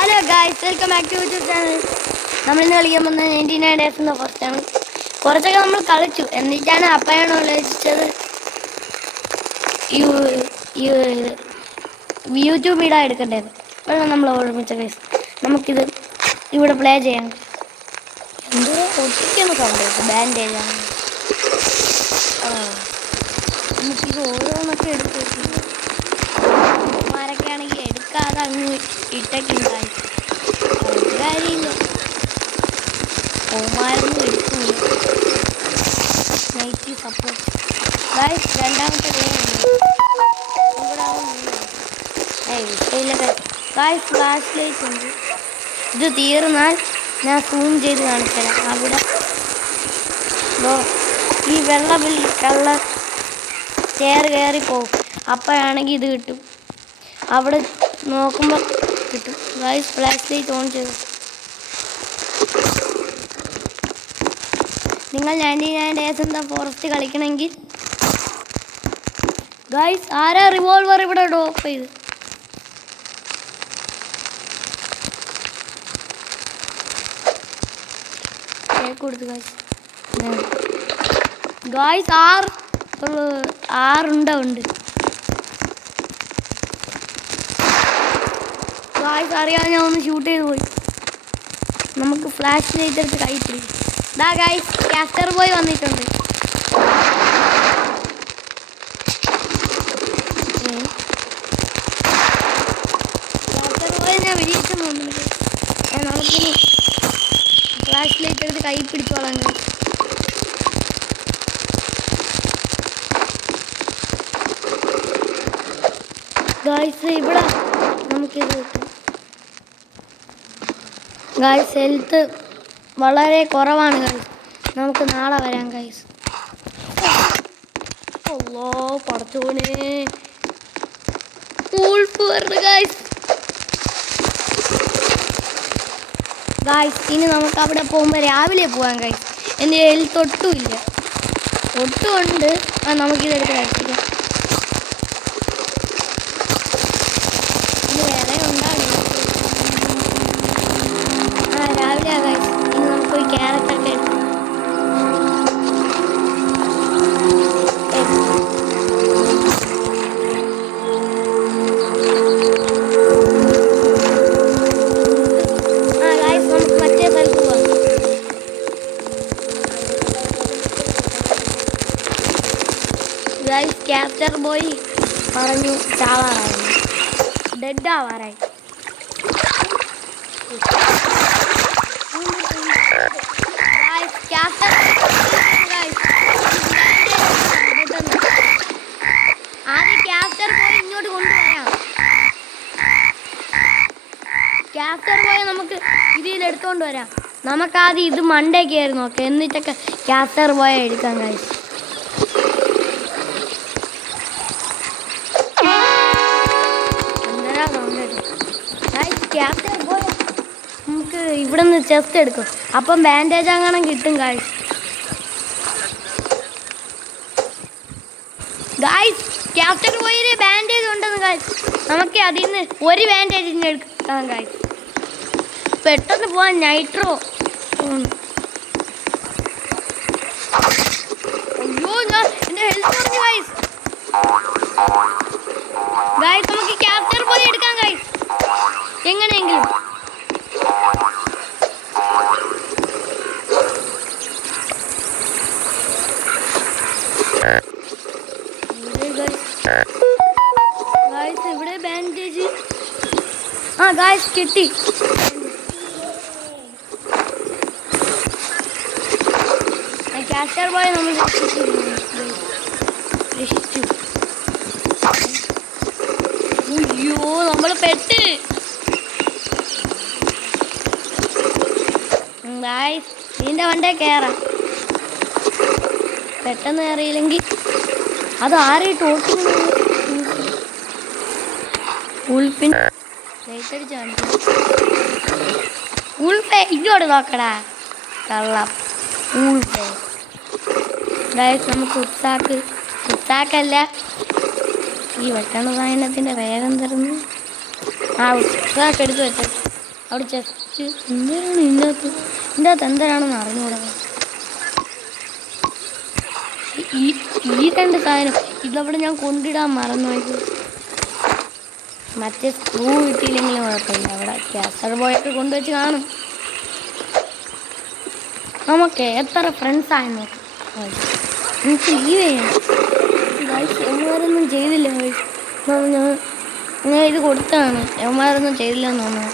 Hello guys, welcome back to YouTube channel. നമ്മളിന്ന് കളിക്കാൻ പോകുന്നത് 99 ഡേയ്സ് എന്ന ഫസ്റ്റാണ്. കുറച്ചൊക്കെ നമ്മൾ കളിച്ചു. എന്നിട്ടാണ് അപ്പയാണ് വിളിച്ചത് യൂട്യൂബ് ഇടാൻ എടുക്കേണ്ടത്. വെള്ളം നമ്മൾ ഓർമ്മിച്ച ഗൈസ്. നമുക്കിത് ഇവിടെ പ്ലേ ചെയ്യാം. എന്തോ ഒട്ടിക്കുന്ന സൗണ്ട്, ബാൻഡേജാണ്. നമുക്കിത് ഓരോന്നൊക്കെ എടുത്ത് മാരൊക്കെ ആണെങ്കിൽ എടുക്കാതെ അങ്ങ് ഇട്ടൊക്കെയുണ്ടായി കാര്യമില്ല. ഓമാരൊന്നും എടുക്കൂല. Night support guys. രണ്ടാമത്തെ വിഷയില്ല ഗായ്സ്. ഫ്ലാഷ് ലൈറ്റ് ഉണ്ട്. ഇത് തീർന്നാൽ ഞാൻ സൂം ചെയ്ത് കാണിച്ചുതരാം. അവിടെ ഈ വെള്ള ചെയർ കയറിപ്പോവും. അപ്പോഴാണെങ്കിൽ ഇത് കിട്ടും. അവിടെ നോക്കുമ്പോൾ കിട്ടും ഗായ്സ്. ഫ്ലാഷ് ലൈറ്റ് ഓൺ ചെയ്തു. നിങ്ങൾ 99 ഡേയ്സ് എന്താ ഫോറസ്റ്റ് കളിക്കണമെങ്കിൽ ഗായ്സ്, ആരാ റിവോൾവർ ഇവിടെ ഡ്രോപ്പ് ചെയ്ത്? കൊടുത്തു ഗായ്സ്. Guys ആറുണ്ട് guys. അറിയാതെ ഞാൻ ഒന്ന് ഷൂട്ട് ചെയ്ത് പോയി. നമുക്ക് ഫ്ലാഷ് ലൈറ്റ് എടുത്ത് കൈ പിടിക്കും. ദാ ഗായ്സ്, ക്യാപ്റ്റർ ബോയ് വന്നിട്ടുണ്ട്. ക്യാപ്റ്റർ ബോയ് ഞാൻ വിരിയിച്ചു തോന്നുന്നു. നമുക്കിനി ഫ്ലാഷ് ലൈറ്റ് എടുത്ത് കൈ പിടിച്ചോളാം. ഗായ്സ് ഇവിടെ നമുക്കിത് കിട്ടും. ഗായ്സ് ഹെൽത്ത് വളരെ കുറവാണ് ഗായ്സ്. നമുക്ക് നാളെ വരാം ഗായ്സ്. അല്ലോ പടച്ചോനെ, വൂൾഫ് വരുന്നു ഗായ്സ്. ഗായ്സ് ഇനി നമുക്ക് അവിടെ പോകുമ്പോൾ രാവിലെ പോകാം ഗായ്സ്. എൻ്റെ ഹെൽത്ത് ഒട്ടുമില്ല. ഒട്ടുമുണ്ട്. നമുക്കിതെടുത്ത് കഴിപ്പിക്കാം. ഇത് വേറെ ഉണ്ടാവില്ല. രാവിലെ ഗായ്സ്. ഇനി നമുക്കൊരു ക്യാരറ്റൊക്കെ എടുക്കാം. ഗായ്സ് നമുക്ക് മറ്റേ സ്ഥലത്ത് പോവാം. ഗായ്സ് ക്യാപ്റ്റർ ബോയ് പറഞ്ഞു ചാവാറായി, ഡെഡ് ആവാറായി. ആദ്യം ക്യാപ്റ്റർ ബോയ് ഇങ്ങോട്ട് കൊണ്ടുവരാം. ക്യാപ്റ്റർ ബോയ് നമുക്ക് ഇതിൽ എടുത്തോണ്ട് വരാം. നമുക്കാദ്യം ഇത് മണ്ടേക്ക് ആയിരുന്നു നോക്കാം, എന്നിട്ടൊക്കെ ക്യാപ്റ്റർ ബോയ് എടുക്കാം ഗായ്സ്. ക്യാപ്റ്റർ ബോയ് നമുക്ക് ഇവിടെ നിന്ന് ചെസ്റ്റ് എടുക്കും. അപ്പം ബാൻഡേജ് അങ്ങനെ കിട്ടും ഗായ്സ്. ഗായ്സ് ക്യാപ്റ്റർ ബോയില് ബാൻഡേജ് ഉണ്ടെന്ന് ഗായ്സ്. നമുക്ക് അതിൽ നിന്ന് ഒരു ബാൻഡേജിന് എടുക്കാം ഗായ്സ്. പെട്ടെന്ന് പോവാൻ നൈട്രോ. അയ്യോ, ഞാൻ എൻ്റെ ഹെൽത്ത് പറഞ്ഞു ഗായ്സ്. ഗായ്സ് നമുക്ക് ക്യാപ്റ്റർ ബോയ് എടുക്കാം ഗായ്സ് എങ്ങനെയെങ്കിലും. ഗായ്സ് ഇവിടെ ബാൻഡേജ്. ഗായ്സ് കിട്ടി. ക്യാപ്റ്റർ ബോയ് നമ്മൾ രക്ഷിച്ചു. അയ്യോ, നമ്മൾ പെട്ട്. ഗായ്സ് ഇതിൻ്റെ വണ്ടേ കയറാം. പെട്ടെന്ന് കയറിയില്ലെങ്കിൽ അത് ആരായിട്ട് ഓട്ടുന്നു. ഉൾഫിൻ ലൈറ്റടിച്ചാണ്. ഉൾഫേ ഇങ്ങോട്ട് നോക്കടാ കള്ളം. ഉൾഫേ ഗായ്സ് നമുക്ക് ഉത്താക്കല്ല ഈ വെട്ടണ സാധനത്തിൻ്റെ വേഗം തരുന്നു. ഉത്താക്ക് എടുത്ത് വെച്ചു. അവിടെ ചെസ്റ്റ് എന്തിനാണ് ഇതിൻ്റെ അകത്ത് എന്തിനാണെന്ന് അറിഞ്ഞുകൂടാ. ഈ രണ്ട് സാധനം ഇതവിടെ ഞാൻ കൊണ്ടിടാൻ മറന്നുപോയി. മറ്റേ സ്ക്രൂ കിട്ടിയില്ലെങ്കിലും കുഴപ്പമില്ല. അവിടെ ക്യാസർ ബോയൊക്കെ കൊണ്ടുവച്ച് കാണും. നമുക്ക് എത്ര ഫ്രണ്ട്സായി നോക്കാം. എനിക്ക് ഈ യവന്മാരൊന്നും ചെയ്തില്ല. ഞാൻ ഇത് കൊടുത്താണ്. യവന്മാരൊന്നും ചെയ്തില്ല എന്ന് തോന്നുന്നു.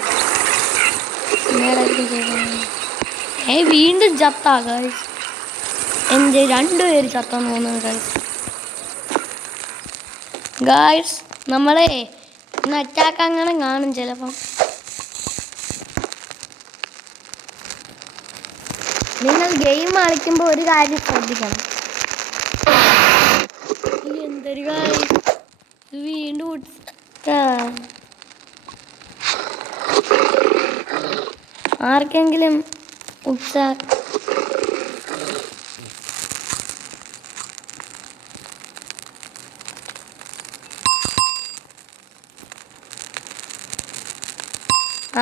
വീണ്ടും ചത്താ ഗൈസ്. എൻ്റെ 2 പേര് ചത്താന്ന് തോന്നുന്നു ഗൈസ്. നമ്മളെ ഇന്ന് അറ്റാക്ക് അങ്ങനെ കാണും ചിലപ്പം. നിങ്ങൾ ഗെയിം കളിക്കുമ്പോൾ ഒരു കാര്യം ശ്രദ്ധിക്കണം. എന്തൊരു കാര്യം വീണ്ടും ആർക്കെങ്കിലും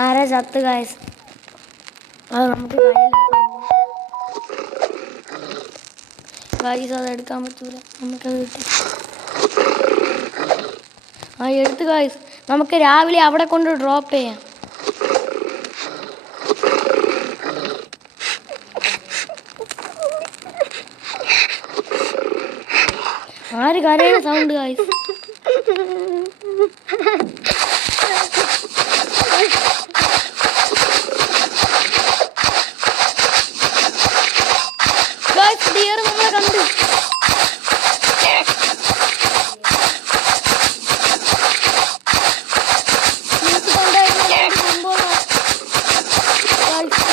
ആരാ ചത്ത് ഗൈസ്? അത് നമുക്ക് ഗൈസ് അത് എടുക്കാൻ പറ്റൂല. നമുക്കത് കിട്ടും. എടുത്ത് ഗൈസ്. നമുക്ക് രാവിലെ അവിടെ കൊണ്ട് ഡ്രോപ്പ് ചെയ്യാം. ആര് കരയുന്ന സൗണ്ട് ഗൈസ്? ഡിയർ നമ്മളെ കണ്ടു.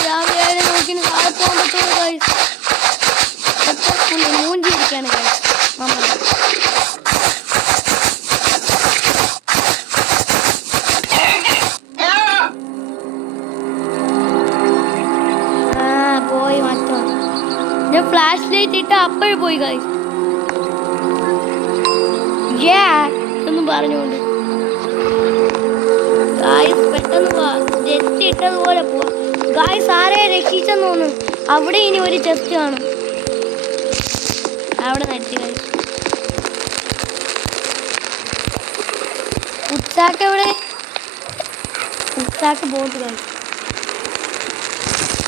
രാവിലെ നോക്കി താഴെ പോകാൻ പറ്റുള്ളൂ ഗൈസ്. മൂഞ്ചിരിക്കാണ് ഗൈസ് നമ്മൾ. പോയി മറ്റോ ഞാൻ ഫ്ലാഷ് ലൈറ്റ് ഇട്ട് അപ്പോഴും പോയി ഗൈസ്. ഒന്നും പറഞ്ഞുകൊണ്ട് ഗായ്സ് പെട്ടെന്ന് പോവാ. ജെറ്റ് ഇട്ടതുപോലെ പോവാ ഗായ്സ്. ആരെ രക്ഷിച്ചെന്ന് തോന്നുന്നു. അവിടെ ഇനി ഒരു ചെസ്റ്റ് കാണും. അവിടെ നട്ടി ഗായ്സ്. ഉച്ചാക്ക് എവിടെ? ഉച്ചാക്ക് ബോട്ട് ഗായ്സ്.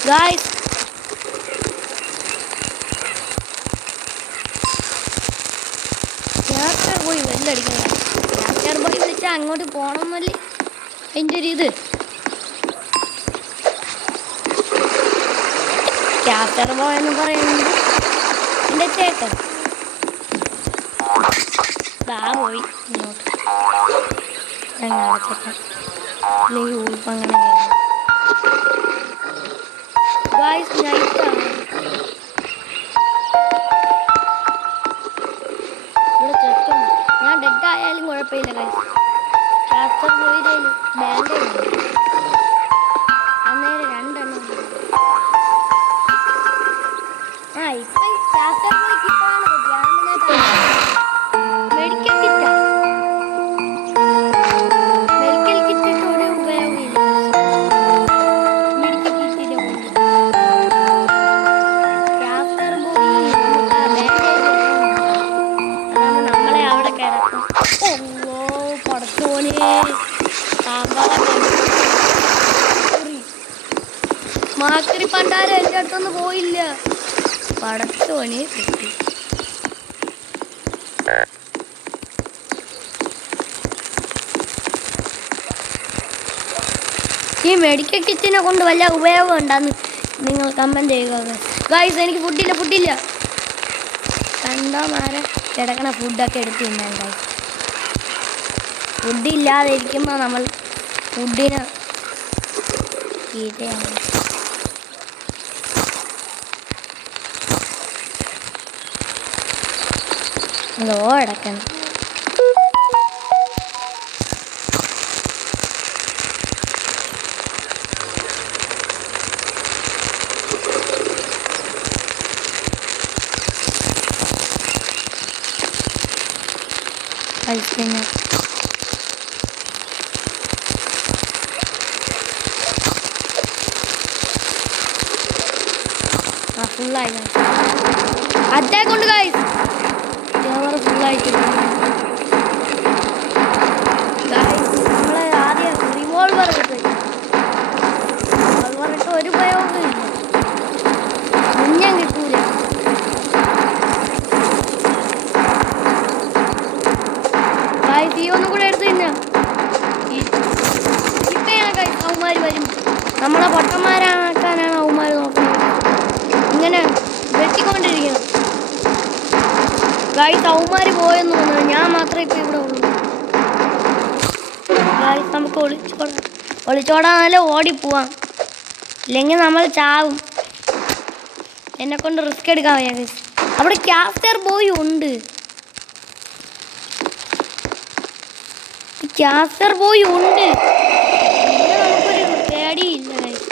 ഗായ്സ് പോയി വെല്ലടിക്കണം. ക്യാപ്റ്റർ ബോയ് വിളിച്ചാൽ അങ്ങോട്ട് പോകണമെന്നല്ലേ അതിൻ്റെ ഒരു ഇത്. ക്യാപ്റ്റർ ബോയ് എന്ന് പറയുന്നത് എൻ്റെ ചേട്ടൻ. പോയി ഇങ്ങോട്ട് ഞങ്ങളുടെ ചേട്ടൻ. അല്ലെങ്കിൽ ഊപ്പം അങ്ങനെ ഗായ്സ് നൈറ്റാണ്. ഞാൻ ഡെഡ് ആയാലും കുഴപ്പമില്ല ഗൈസ്. ക്യാപ്റ്റർ ബോയില് ബാൻഡേജ് അന്നേരം 2 എണ്ണം. ഇപ്പം ക്യാപ്റ്റർ ബോയ്ക്ക് ഇപ്പോഴാണ് മെഡിക്കൽ കിറ്റാ. മെഡിക്കൽ കിറ്റിട്ട് ഒരു ഉപയോഗമില്ല. മെഡിക്കൽ കിറ്റിന്റെ കൊണ്ട് ക്യാപ്റ്റർ ബോയ് ബാൻഡേജ് നമ്മളെ അവിടെ കിടക്കും. പടത്തോനെ മാക്രി പണ്ടാര എൻ്റെ അടുത്തൊന്നും പോയില്ല. പടത്തോനെ കിട്ടി. ഈ മെഡിക്കൽ കിറ്റിനെ കൊണ്ട് വല്ല ഉപയോഗം ഉണ്ടെന്ന് നിങ്ങൾ കമൻറ്റ് ചെയ്യുക ഗൈസ്. എനിക്ക് ഫുഡില്ല. കണ്ടോ മാരെ കിടക്കണ ഫുഡൊക്കെ എടുത്ത് തിന്നാൻ ഗൈസ്. ഫുഡില്ലാതെ ഇരിക്കുമ്പോൾ നമ്മൾ ഫുഡിന് തീറ്റയാണ്. ലോ അടക്കണം. കഴിച്ചു ഫുള്ളായി. അറ്റാക്ക് ഉണ്ട് ഗൈസ്. ക്യാമറ ഫുള്ളായിട്ട് നമ്മളെ ആദ്യം റിവോൾവർ ഇട്ട് ഒരു ഉപയോഗമില്ല. മുന്നേം കിട്ടൂല. തീ ഒന്നും കൂടെ എടുത്ത് തിന്നാം. ഇപ്പയാണ് അവന്മാർ വരും. നമ്മളെ പൊട്ടന്മാരാക്കാനാണ് അവന്മാർ നോക്കുന്നത്. ഇങ്ങനെ വെട്ടിക്കൊണ്ടിരിക്കണം. ഗൈസ് അവന്മാർ പോയെന്ന് തോന്നുന്നു. ഞാൻ മാത്രമേ ഇപ്പം ഇവിടെ ഉള്ളൂ. ഗൈസ് നമുക്ക് ഒളിച്ചോടാനല്ല ഓടിപ്പോവാം. ഇല്ലെങ്കിൽ നമ്മൾ ചാവും. എന്നെ കൊണ്ട് റിസ്ക് എടുക്കാൻ വയ്യ ഗൈസ്. അവിടെ ക്യാപ്റ്റർ ബോയ് ഉണ്ട്. ക്യാപ്റ്റർ ബോയ് ഉണ്ട്. പിന്നെ നമുക്കൊരു പേടിയില്ല ഗൈസ്.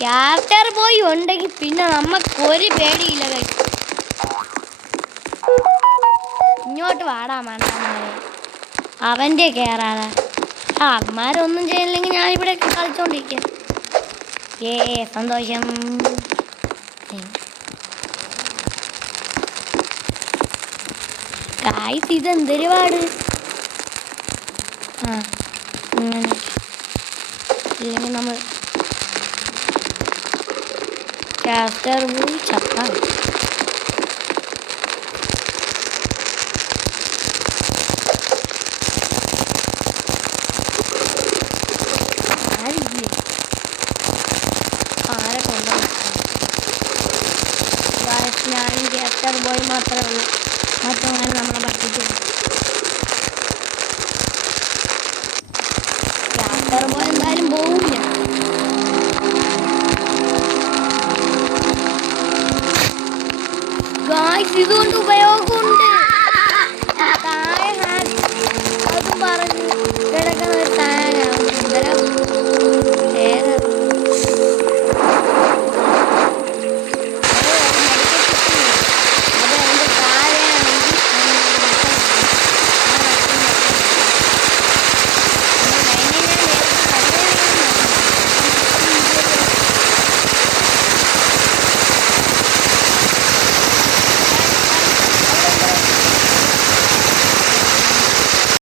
ക്യാപ്റ്റർ ബോയ് ഉണ്ടെങ്കിൽ പിന്നെ നമുക്കൊരു പേടിയില്ല ഗൈസ്. ഇങ്ങോട്ട് വാടാ മണ്ടാമാരെ. അവൻ്റെ കയറാതെ. അവന്മാരൊന്നും ചെയ്യില്ലെങ്കിൽ ഞാനിവിടെ കളിച്ചോണ്ടിരിക്കാം. സന്തോഷം. ഗൈസ് ഇതെന്തൊരു പാട്. അങ്ങനെ ഇല്ലെങ്കിൽ നമ്മൾ ക്യാപ്റ്റർ പോയി ചത്താൽ ആരില്ലേ? ആരെ കൊണ്ടു ഞാനും ക്യാപ്റ്റർ ബോയ് മാത്രമേ ഉള്ളൂ. മറ്റങ്ങനെ നമ്മളെ പറ്റിച്ചു. ക്യാപ്റ്റർ ബോയ് എന്തായാലും പോവില്ല. ഗായ്സ് ഇതുകൊണ്ട് ഉപയോഗമുണ്ട്.